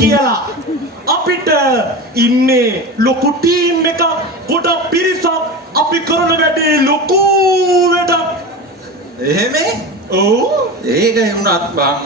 කියලා අපිට ඉන්නේ ලොකු ටීම් එකක් ගොඩක් පිරිසක් අපි කරන වැඩේ ලොකු වැඩක්. එහෙම? ඔව්. ඒක වුණත් බං.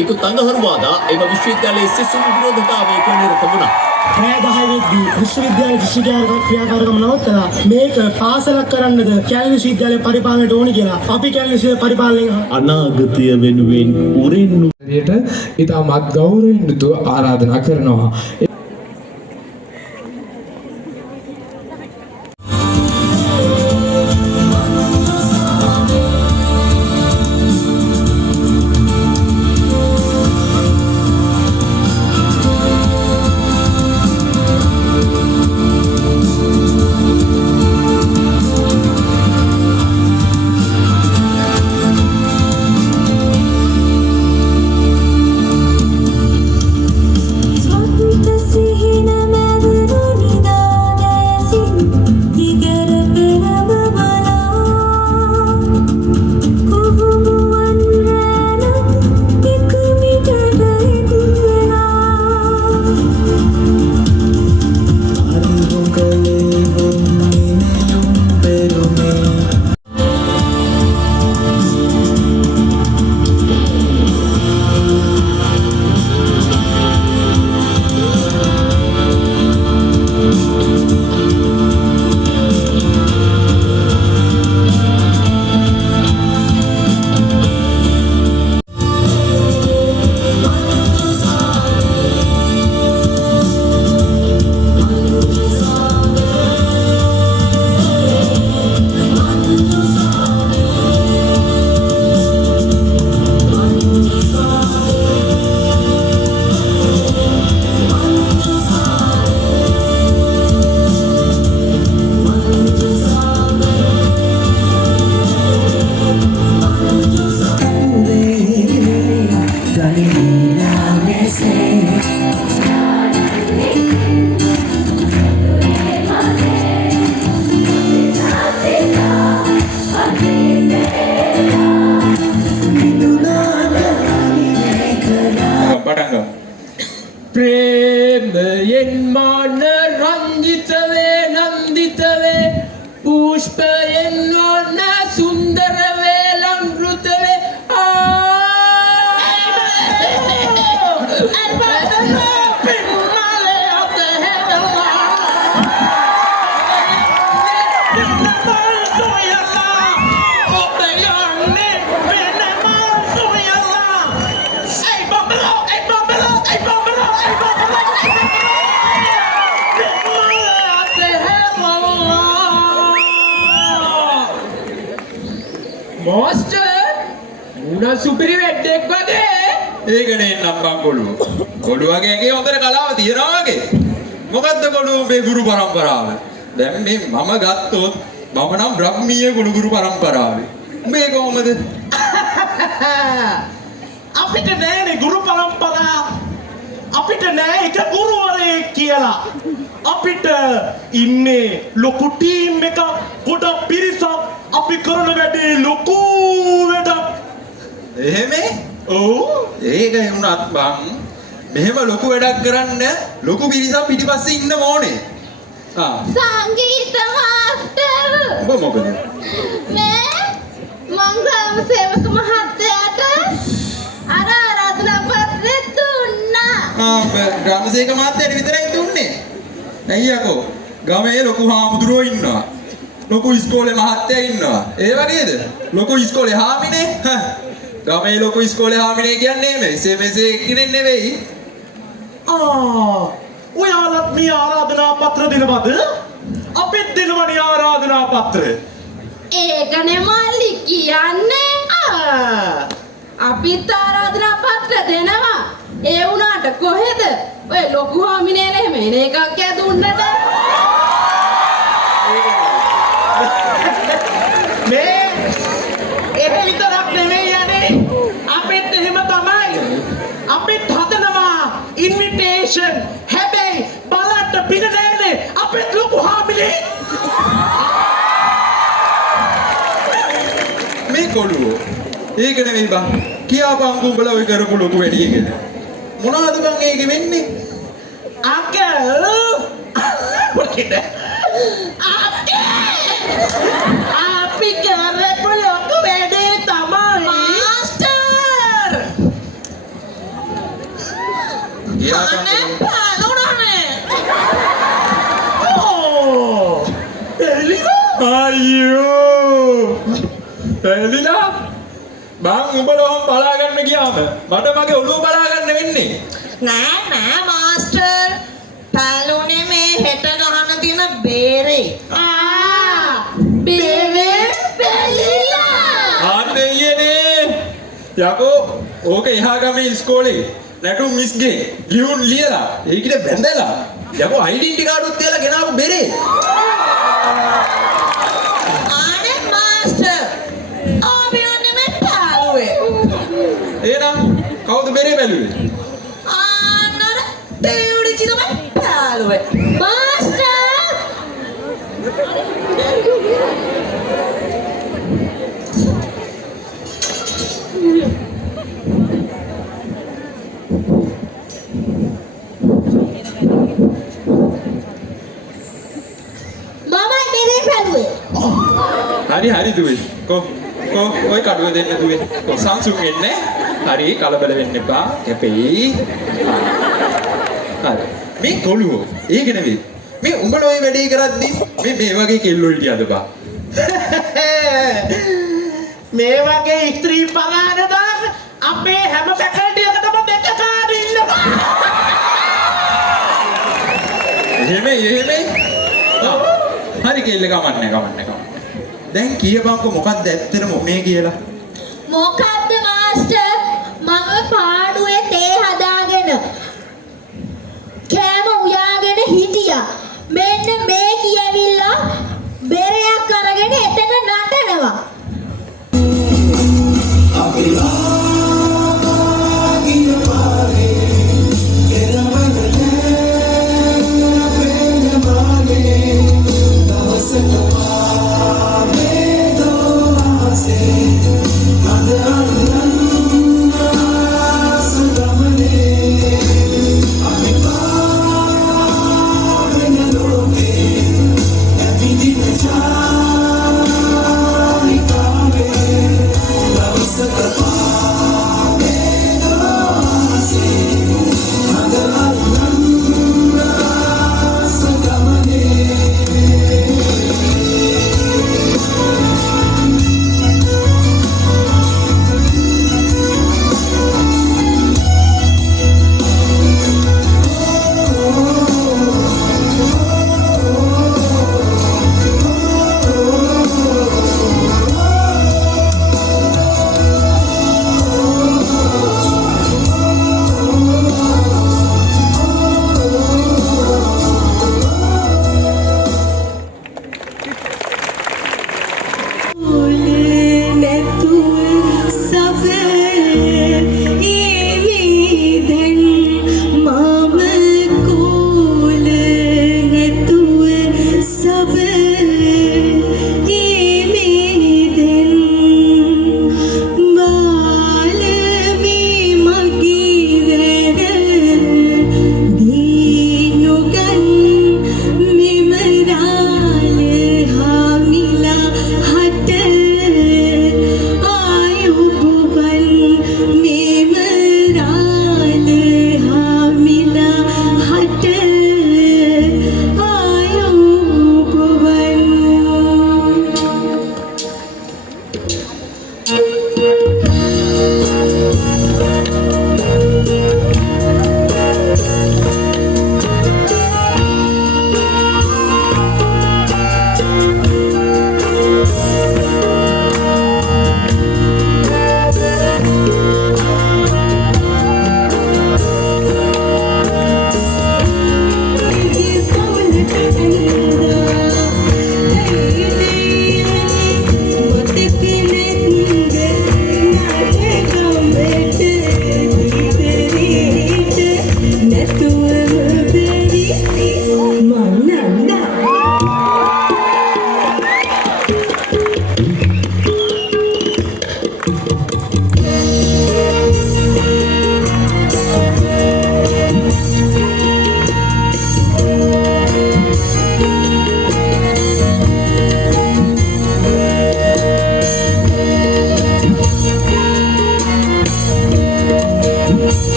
ඉකුත් අඟහරුවාදා එම විශ්වවිද්‍යාලයේ සිසුන් විරෝධතාවයක නිරත වුණා. රෑ 10 විශ්වවිද්‍යාල ක්‍රියාකාරකම නවත්තලා මේක පාසලක් කරන්නද කැලණි විශ්වවිද්‍යාලය පරිපාලනයට ඕනි කියලා අපි කැලණි විශ්වවිද්‍යාල පරිපාලනයෙන් අනාගතය වෙනුවෙන් උරින් ඉතාමත් ගෞරවයෙන් යුතුව ආරාධනා කරනවා. ප්‍රේමයෙන් මාන රංජිත වේ නන්දිත වේ පුෂ්පයෙන් වන සුන්දර වේ ලංකෘත වේ සුපිරි වෙද්දෙක් වගේ. ඒකනේ නම් බං කොළුව. කොළුවගේ ඇඟේ හොඳට කලාව තියනවා වගේ. මොකද්ද කොළුව මේ ගුරු පරම්පරාව? දැන් මේ මම ගත්තොත් මම නම් බ්‍රහ්මීය ගුරු පරම්පරාවේ. මේ කොහොමද? අපිට නෑනේ ගුරු පරම්පරාව. අපිට නෑ එක ගුරුවරයෙක් කියලා. අපිට ඉන්නේ ලොකු ටීම් එකක්, ගොඩක් පිරිසක්. අපි කරන වැඩේ ලොකු වැඩක්. එහෙම? ඔව්. ඒක වුණත් බං මෙහෙම ලොකු වැඩක් කරන්න ලොකු පිරිසක් පිටිපස්සේ ඉන්න ඕනේ. සංගීත මාස්ටර් ඔබ මොකද? මේ මං ග්‍රාම සේවක මහත්තයාට අර ආරාධනා පත්‍රය දුන්නා. ග්‍රාමසේවක මහත්තයාට විතරයි දුන්නේ. අයියකෝ ගමේ ලොකු හාමුදුරුවෝ ඉන්නවා. ලොකු ඉස්කෝලේ මහත්තයා ඉන්නවා. ඒ වගේද? ලොකු ඉස්කෝලේ හාමිනේ. ගමේ ලොකු ඉස්කෝලේ හාමිනේ කියන්නේ මේ SMS කෙනෙක් නෙවෙයි. ඔයාලත් මේ ආරාධනා පත්‍ර දෙනවද? අපිත් දෙනවනේ ආරාධනා පත්‍ර. ඒකනේ මල්ලි කියන්නේ. අපිත් ආරාධනා පත්‍ර දෙනවා. ඒ වුණාට කොහෙද? ඔය ලොකු හාමිනේල එහෙම එන එකක් ඇදුන්නට. මේ ඒක විතරක් නෙමෙයි යන්නේ. අපිත් එහෙම තමයි. අපිත් හදනවා ඉන්විටේෂන්. හැබැයි බලන්න පින නෑනේ. අපිත් ලොකු හාමිනේ. මේ කොළුවෝ ඒක නෙවෙයි බං. කියාපන් උඹලා ඔය කරපු ලොකු වැඩි එකද? මොනවද බං ඒකෙ වෙන්නේ? අංකල් මොකද? අපි කරපු ලොකු වැඩේ තමයි මාස්ටර් කියාපන් අයියෝ එලිලා බං උඹලා බලා ගන්න ගියාම මට මගේ ඔළුව බලා ගන්න වෙන්නේ. නෑ මාස්ටර් පැලුනේ මේ හෙට ගහන දින බේරේ. බේරේ බැලිලා. ආතේයනේ යකෝ ඕක එහා ගමේ ඉස්කෝලේ නැටුම් මිස්ගේ ලියුම් ලියලා ඒකිට බැඳලා යකෝ ඩෙන්ටිටි කාඩුත් තියලා ගෙනාවු බෙරේ. ආනේ මාස්ටර් ආවියෝනේ මේ පැලුවේ. එහෙනම් කවුද බෙරේ බැලුවේ? ආනර තේරුඩි තමයි පැලුවේ. මාස්ටර් හරි දුවේ. කො ඔය කඩුව දෙන්න දුවේ. කො සංසුන් වෙන්නේ. හරි කලබල වෙන්න එපා. කැපෙයි. හරි. මේ කොළුවෝ ඒක නෙවෙයි. මේ උඹලා ඔය වැඩේ කරද්දි මේ වගේ කෙල්ලෝ හිටියද බා? මේ වගේ ස්ත්‍රී පරාද දාන අපේ හැම ෆැකල්ටි එකටම දෙකකාර ඉන්නවා. එහෙම. හරි කෙල්ල කමන්නේ. දැන් කියපන්කෝ මොකක්ද ඇත්තටම උනේ කියලා. මොකද්ද මාස්ටර් මම පාඩුවේ තේ හදාගෙන කෑම උයාගෙන හිටියා. මෙන්න මේ කියවිලා බෙරයක් අරගෙන එතන නටනවා.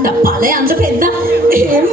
යන්න ඵලයන්ට පෙන්න එහෙම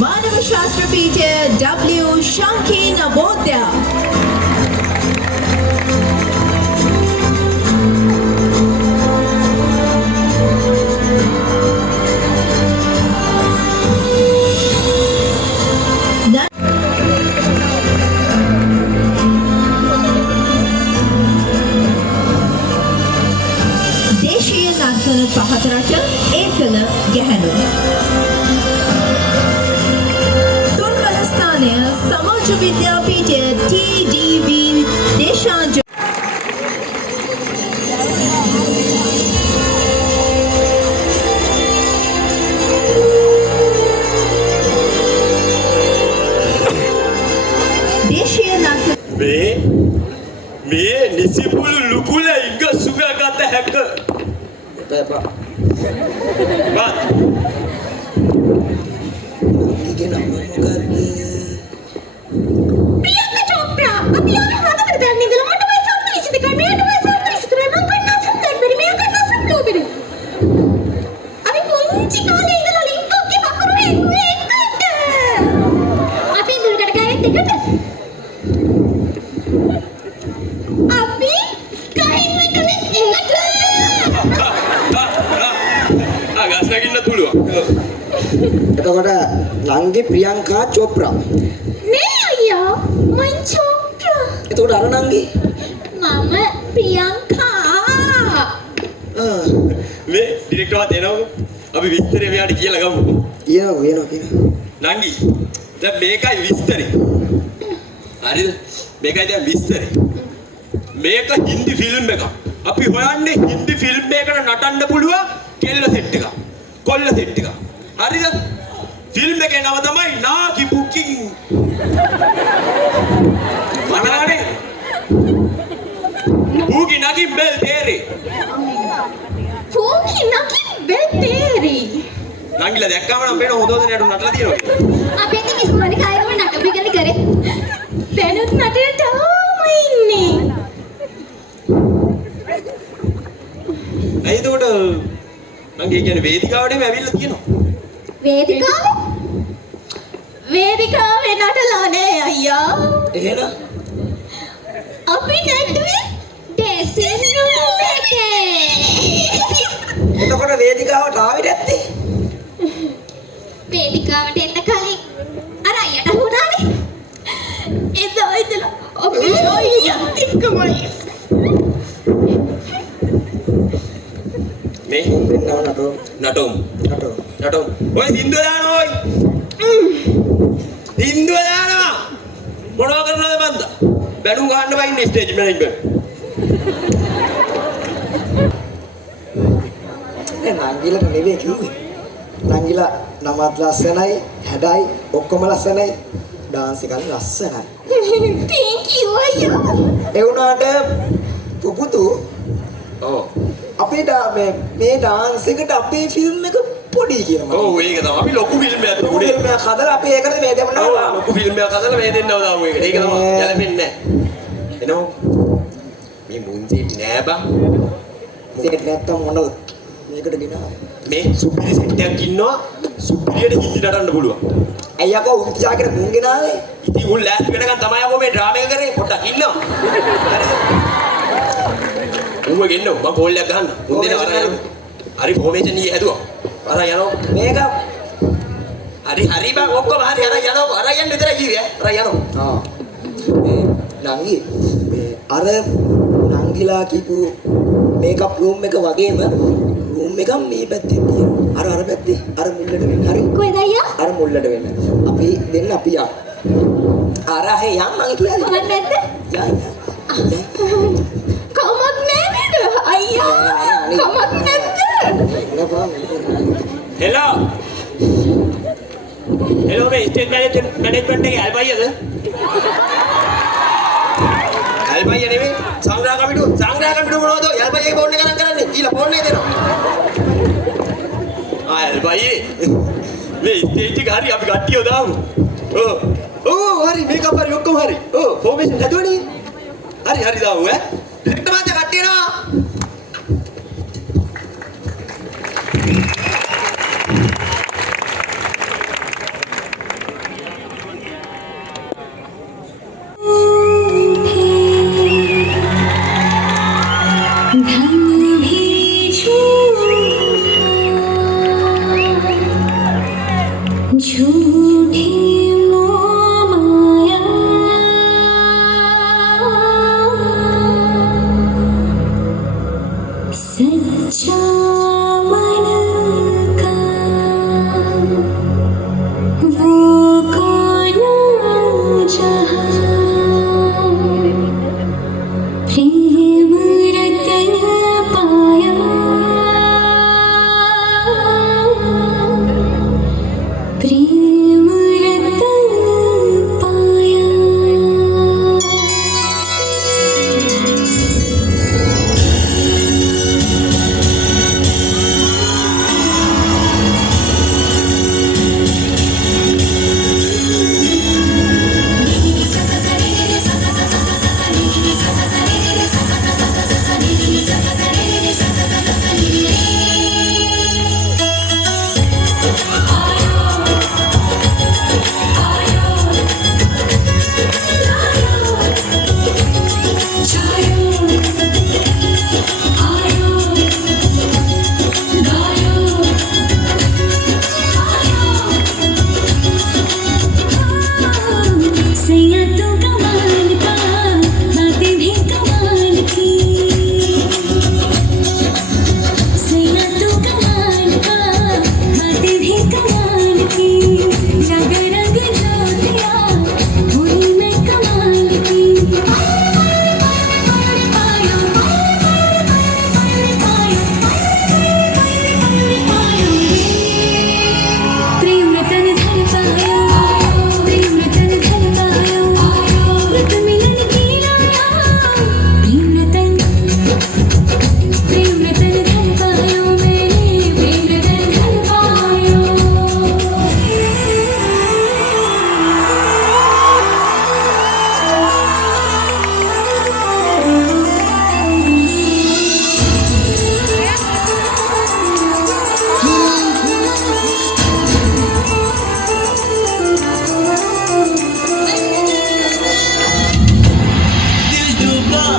मानव शास्त्र पीठ W शंकी नवोदय देशीय नर्तन පහතරට ඒකල ගැහැණු समाज विद्यापीठ TDV देशांज දේශීය නාට්‍ය මේ නිසිපුළු ලුකුල ඉංග සුගගත හැක. එපා. බත්. ඉගෙන මොකද්ද? ප්‍රියංකා චෝප්‍රා අපි යන හදකට දැන් ඉඳලා මට වයස 42යි මෙයාට වයස 43යි මම කන්නා සම්දර්බරි මෙයා කන්නා සම්ලෝබරි අපි පුංචි කාලේ ඉඳලා ලින්කෝගේ බකරු එන්නේ එකට අපි ඉඳුරකට ගෑවෙත් එකට අපි ගහින්න කලින් එකට ගස් නැගින්න පුළුවන්. එතකොට නංගි ප්‍රියංකා චෝප්‍රා. නේ අයියා මං චෝප්‍රා එතකොට අර නංගි මම ප්‍රියංකා මේ ඩිරෙක්ටර්වත් එනවා. අපි විස්තරේ මෙයාට කියලා ගමු. කියනවා. නංගි දැන් මේකයි විස්තරේ. හරිද? මේකයි දැන් විස්තරේ. මේක හින්දි ෆිල්ම් එකක්. අපි හොයන්නේ හින්දි ෆිල්ම් එකකට නටන්න පුළුවන් කෙල්ල සෙට් එකක්. කොල්ල සෙට් එකක්. හරිද? ෆිල්ම් එකේ නම තමයි නාකි බුකින්. මතකනේ? බුකි නාකි බෙල් තේරි. පුංචි නකි බෙතේරි නංගිලා දැක්කම නම් පේන හොදෝද නටු නටලා තියෙනවා. අපි ඉතින් ඉස්කෝලේ කායකම නටපු ඉගෙන කරේ දැනුත් නටන තාම ඉන්නේ එතකොට නංගි කියන්නේ වේදිකාවටම ඇවිල්ලා තියෙනවා. වේදිකාවේ නටලා නේ අයියා එහෙනම් අපි නැටුවේ ඩෙසින් රූම් එකේ එතකොට වේදිකාවට ආවේ නැත්තේ? වේදිකාවට එන්න කලින් අර අයියට හුණානේ එදා ඉඳලා අපි අයියත් එක්කමයි මේ නටුම්. ඔය හින්දුව දානවා ඔය. හින්දුව දානවා. මොනවා කරනවද බන්දා? බැනුම් ගන්න බයින්නේ ස්ටේජ් මැනේජ්මන්ට්. නංගිලට නෙවෙයි කිව්වේ. නංගිලා නමත් ලස්සනයි, හැඩයි, ඔක්කොම ලස්සනයි. ඩාන්ස් එකත් ලස්සනයි. thank you අයියා ඒ වුණාට පුපුතු ඔව්. අපේ මේ ඩාන්ස් එකට අපේ ෆිල්ම් එක පොඩි කියනවා. ඔව් ඒක තමයි. අපි ලොකු ෆිල්ම් එකක් ලොකු ෆිල්ම් එකක් හදලා අපි ඒකට මේ දෙන්නා. ඔව් ලොකු ෆිල්ම් එකක් හදලා මේ දෙන්නව දාමු ඒකට. ඒක තමයි. ගැලපෙන්නේ නැහැ. එනෝ. මේ මුන්සෙත් නෑ බං. සෙට් නැත්තම් මොනවද? මේකට ගෙනාවා. මේ සුපිරි සෙට් එකක් ඉන්නවා. සුපිරියට හින්දි නටන්න පුළුවන්. ඇයි අකෝ උත්සාහකට මුන් ගෙනාවේ? ඉතින් උන් ලෑස්ති වෙනකන් තමයි අපෝ මේ ඩ්‍රාමා එක කරේ. පොඩ්ඩක් ඉන්නවා. හරිද? උඹ ගෙන්නෝ මම කෝල් එකක් ගන්න. උන් දෙන අර යනවා. හරි ෆෝමේෂන් ඊයේ හැදුවා. අර යනවා. මේක හරි බං ඔක්කොම හරි අර යනවා. අර යන්න විතරයි කිව්වේ. අර යනවා. නංගි මේ අර නංගිලා කියපු මේකප් රූම් එක වගේම රූම් එකක් මේ පැත්තේ තියෙනවා. අර පැත්තේ අර මුල්ලට වෙන්න. හරි. කොහෙද අයියා අර මුල්ලට වෙන්න. අපි දෙන්න අපි යන්න. අර හේ යන්න මං කියන්නේ. කමක් නැද්ද යන්න. කමක් නෑ නේද අයියා කමක් නැද්ද හෙලෝ මේ ස්ටේජ් මැනේජ්මන්ට් එකේ අල්බයියද? අල්බයිය නෙමෙයි සංග්‍රහ කමිටුව මොනවද? අල්බයියේ ෆෝන් එක ගණන් කරන්නේ. ඊළඟ ෆෝන් එක දෙනවා. අල්බයියේ මේ ස්ටේජ් එක හරි අපි කට්ටියව දාමු. ඔව් හරි මේකප් හරි ඔක්කොම හරි. ෆෝමේෂන් හදුවනේ. හරි දාමු ඈ. ඩිරෙක්ටර් මාත්‍ය කට්ටිය එනවා.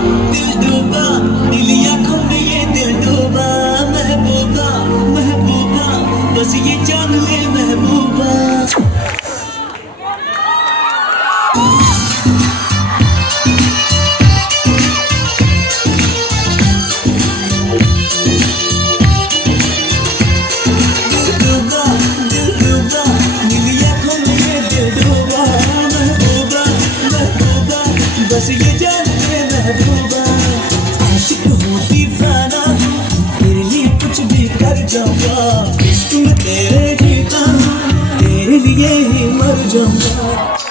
दिल डूबा नीली आंखों में ये दिल डूबा महबूबा महबूबा बस ये जान ले महबूबा बस ये जान ले महबूबा आशिक हूँ दीवाना हूँ तेरे लिए कुछ भी कर जाऊंगा इश्क में तेरे जीता हूँ तेरे लिए ही मर जाऊंगा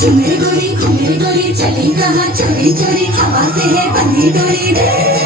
झूमे गोरी घूमे गोरी चली कहाँ चोरी चोरी हवा से है बंधी डोरी रे